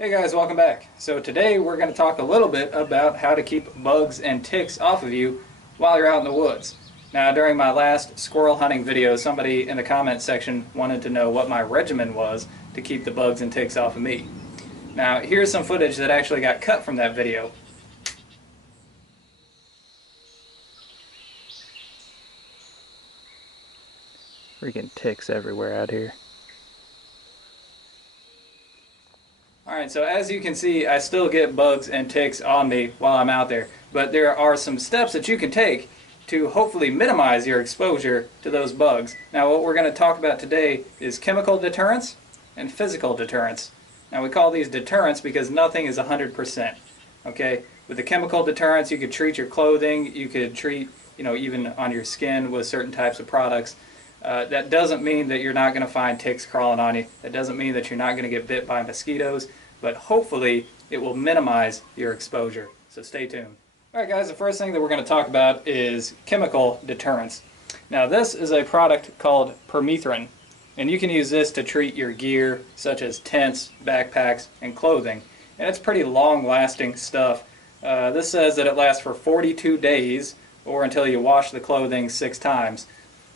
Hey guys, welcome back. So today we're going to talk a little bit about how to keep bugs and ticks off of you while you're out in the woods. Now, during my last squirrel hunting video, somebody in the comment section wanted to know what my regimen was to keep the bugs and ticks off of me. Now, here's some footage that actually got cut from that video. Freaking ticks everywhere out here. Alright, so as you can see, I still get bugs and ticks on me while I'm out there. But there are some steps that you can take to hopefully minimize your exposure to those bugs. Now, what we're going to talk about today is chemical deterrence and physical deterrence. Now, we call these deterrents because nothing is 100%. Okay? With the chemical deterrence, you could treat your clothing, you could treat, even on your skin with certain types of products. That doesn't mean that you're not going to find ticks crawling on you. That doesn't mean that you're not going to get bit by mosquitoes, but hopefully it will minimize your exposure. So stay tuned. Alright guys, the first thing that we're going to talk about is chemical deterrence. Now this is a product called permethrin, and you can use this to treat your gear such as tents, backpacks, and clothing. And it's pretty long-lasting stuff. This says that it lasts for 42 days or until you wash the clothing 6 times.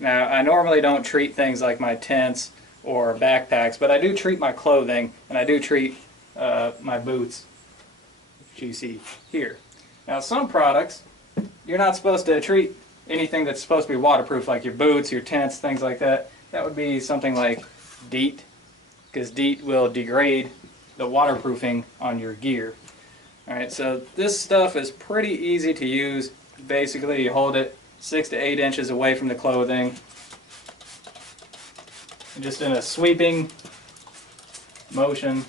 Now, I normally don't treat things like my tents or backpacks, but I do treat my clothing, and I do treat my boots, which you see here. Now, some products, you're not supposed to treat anything that's supposed to be waterproof, like your boots, your tents, things like that. That would be something like DEET, because DEET will degrade the waterproofing on your gear. Alright, so this stuff is pretty easy to use. Basically, you hold it 6 to 8 inches away from the clothing, and just in a sweeping motion,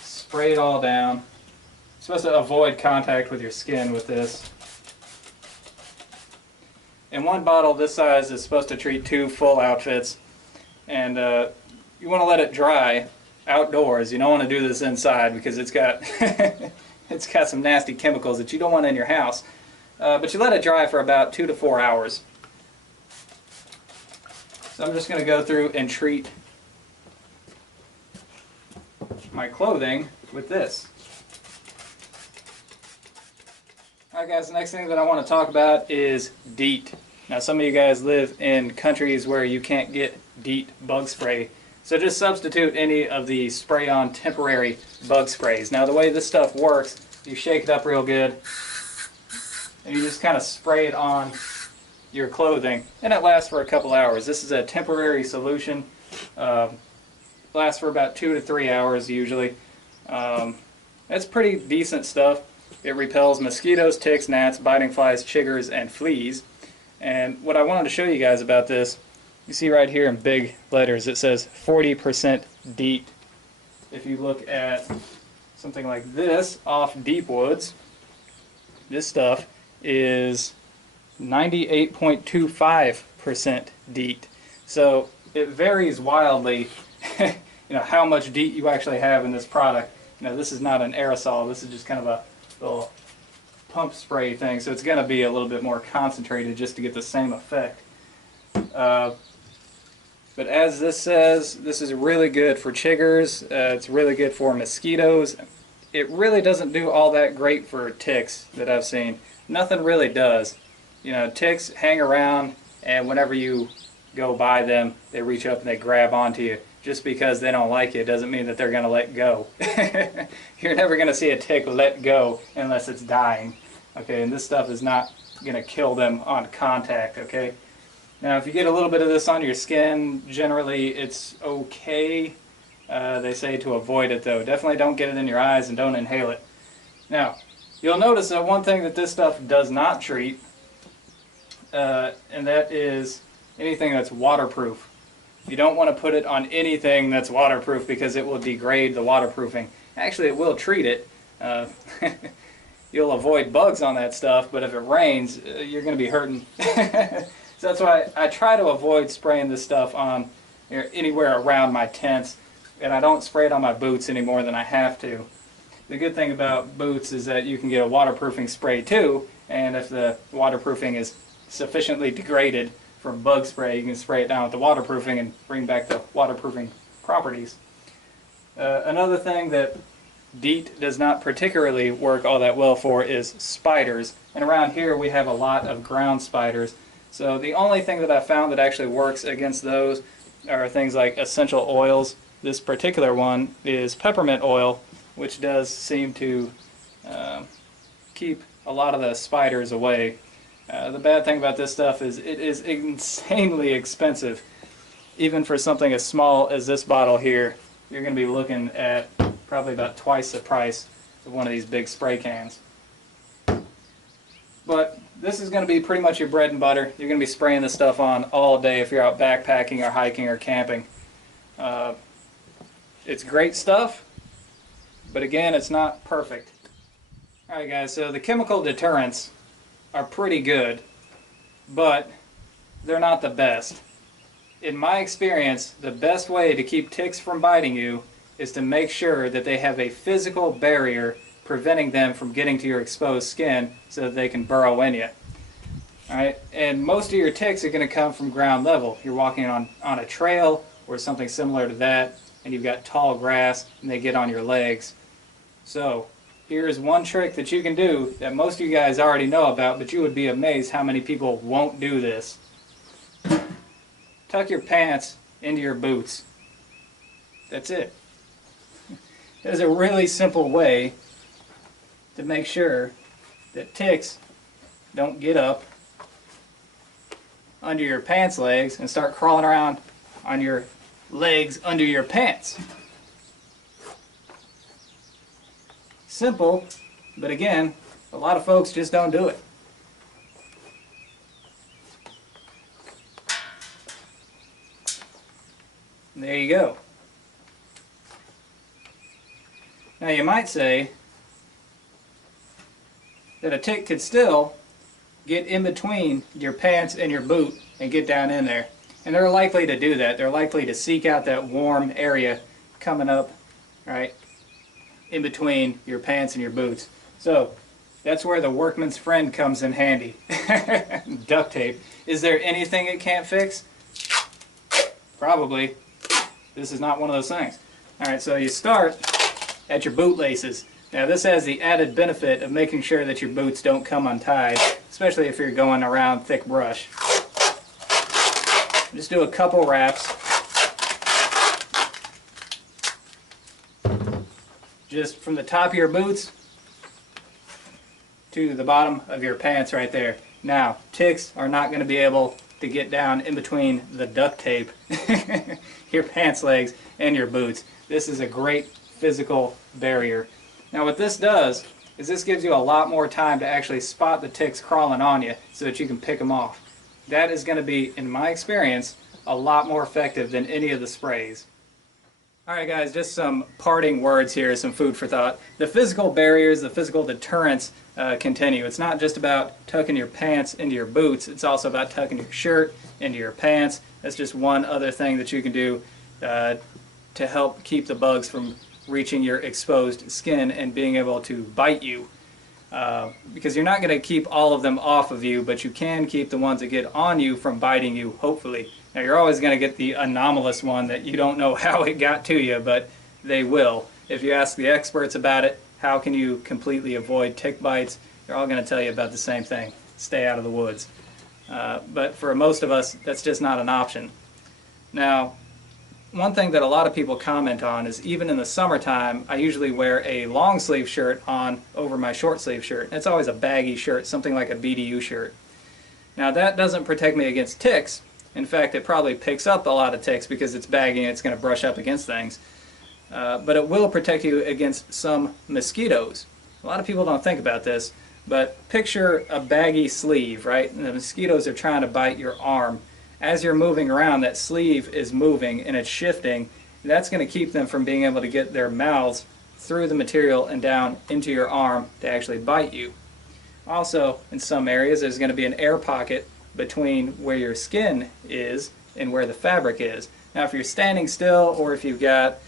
spray it all down. You're supposed to avoid contact with your skin with this. In one bottle this size is supposed to treat 2 full outfits, and you want to let it dry outdoors. You don't want to do this inside because it's got it's got some nasty chemicals that you don't want in your house. But you let it dry for about 2 to 4 hours. So I'm just going to go through and treat my clothing with this. Alright guys, the next thing that I want to talk about is DEET. Now some of you guys live in countries where you can't get DEET bug spray. So just substitute any of the spray-on temporary bug sprays. Now the way this stuff works, you shake it up real good, and you just kind of spray it on your clothing, and it lasts for a couple hours. This is a temporary solution. Lasts for about 2 to 3 hours usually. It's pretty decent stuff. It repels mosquitoes, ticks, gnats, biting flies, chiggers, and fleas. And what I wanted to show you guys about this, you see right here in big letters it says 40% DEET. If you look at something like this off Deep Woods, this stuff is 98.25% DEET. So it varies wildly how much DEET you actually have in this product. This is not an aerosol, this is just kind of a little pump spray thing, so it's going to be a little bit more concentrated just to get the same effect. But as this says, this is really good for chiggers, it's really good for mosquitoes. It really doesn't do all that great for ticks that I've seen. Nothing really does. Ticks hang around, and whenever you go by them, they reach up and they grab onto you. Just because they don't like you doesn't mean that they're going to let go. You're never going to see a tick let go unless it's dying. Okay, and this stuff is not going to kill them on contact, okay? Now, if you get a little bit of this on your skin, generally it's okay. They say to avoid it, though. Definitely don't get it in your eyes and don't inhale it. Now, you'll notice that one thing that this stuff does not treat, and that is anything that's waterproof. You don't want to put it on anything that's waterproof because it will degrade the waterproofing. Actually, it will treat it. You'll avoid bugs on that stuff, but if it rains, you're going to be hurting. So that's why I try to avoid spraying this stuff on anywhere around my tents, and I don't spray it on my boots any more than I have to. The good thing about boots is that you can get a waterproofing spray too, and if the waterproofing is sufficiently degraded from bug spray, you can spray it down with the waterproofing and bring back the waterproofing properties. Another thing that DEET does not particularly work all that well for is spiders. And around here we have a lot of ground spiders. So the only thing that I found that actually works against those are things like essential oils. This particular one is peppermint oil, which does seem to keep a lot of the spiders away. The bad thing about this stuff is it is insanely expensive. Even for something as small as this bottle here, you're going to be looking at probably about twice the price of one of these big spray cans. But this is going to be pretty much your bread and butter. You're going to be spraying this stuff on all day if you're out backpacking or hiking or camping. It's great stuff, but again, it's not perfect. Alright guys, so the chemical deterrents are pretty good, but they're not the best. In my experience, the best way to keep ticks from biting you is to make sure that they have a physical barrier preventing them from getting to your exposed skin so that they can burrow in you. Alright, and most of your ticks are going to come from ground level. You're walking on a trail or something similar to that, and you've got tall grass and they get on your legs. So, here's one trick that you can do that most of you guys already know about, but you would be amazed how many people won't do this. Tuck your pants into your boots. That's it. There's a really simple way to make sure that ticks don't get up under your pants legs and start crawling around on your legs under your pants. Simple, but again, a lot of folks just don't do it. There you go. Now you might say that a tick could still get in between your pants and your boot and get down in there. And they're likely to do that. They're likely to seek out that warm area coming up, right, in between your pants and your boots. So that's where the workman's friend comes in handy. Duct tape. Is there anything it can't fix? Probably. This is not one of those things. Alright, so you start at your boot laces. Now this has the added benefit of making sure that your boots don't come untied, especially if you're going around thick brush. Just do a couple wraps. Just from the top of your boots to the bottom of your pants right there. Now, ticks are not going to be able to get down in between the duct tape, your pants legs, and your boots. This is a great physical barrier. Now what this does is this gives you a lot more time to actually spot the ticks crawling on you so that you can pick them off. That is going to be, in my experience, a lot more effective than any of the sprays. Alright guys, just some parting words here, some food for thought. The physical barriers, the physical deterrents continue. It's not just about tucking your pants into your boots, it's also about tucking your shirt into your pants. That's just one other thing that you can do to help keep the bugs from reaching your exposed skin and being able to bite you. Because you're not going to keep all of them off of you, but you can keep the ones that get on you from biting you, hopefully. Now you're always going to get the anomalous one that you don't know how it got to you, but they will. If you ask the experts about it, how can you completely avoid tick bites, they're all going to tell you about the same thing. Stay out of the woods. But for most of us, that's just not an option. Now, one thing that a lot of people comment on is even in the summertime, I usually wear a long sleeve shirt on over my short sleeve shirt. It's always a baggy shirt, something like a BDU shirt. Now that doesn't protect me against ticks. In fact, it probably picks up a lot of ticks because it's baggy and it's going to brush up against things. But it will protect you against some mosquitoes. A lot of people don't think about this, but picture a baggy sleeve, right? And the mosquitoes are trying to bite your arm. As you're moving around, that sleeve is moving and it's shifting. That's going to keep them from being able to get their mouths through the material and down into your arm to actually bite you. Also, in some areas, there's going to be an air pocket between where your skin is and where the fabric is. Now, if you're standing still, or if you've got,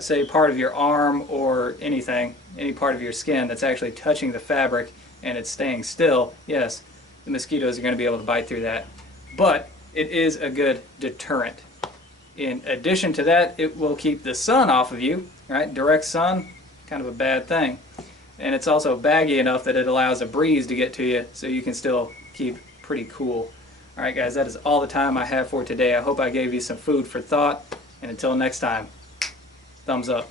say, part of your arm or anything, any part of your skin that's actually touching the fabric and it's staying still, yes, the mosquitoes are going to be able to bite through that. But it is a good deterrent. In addition to that, it will keep the sun off of you, right? Direct sun, kind of a bad thing. And it's also baggy enough that it allows a breeze to get to you so you can still keep pretty cool. Alright guys, that is all the time I have for today. I hope I gave you some food for thought, and until next time, thumbs up.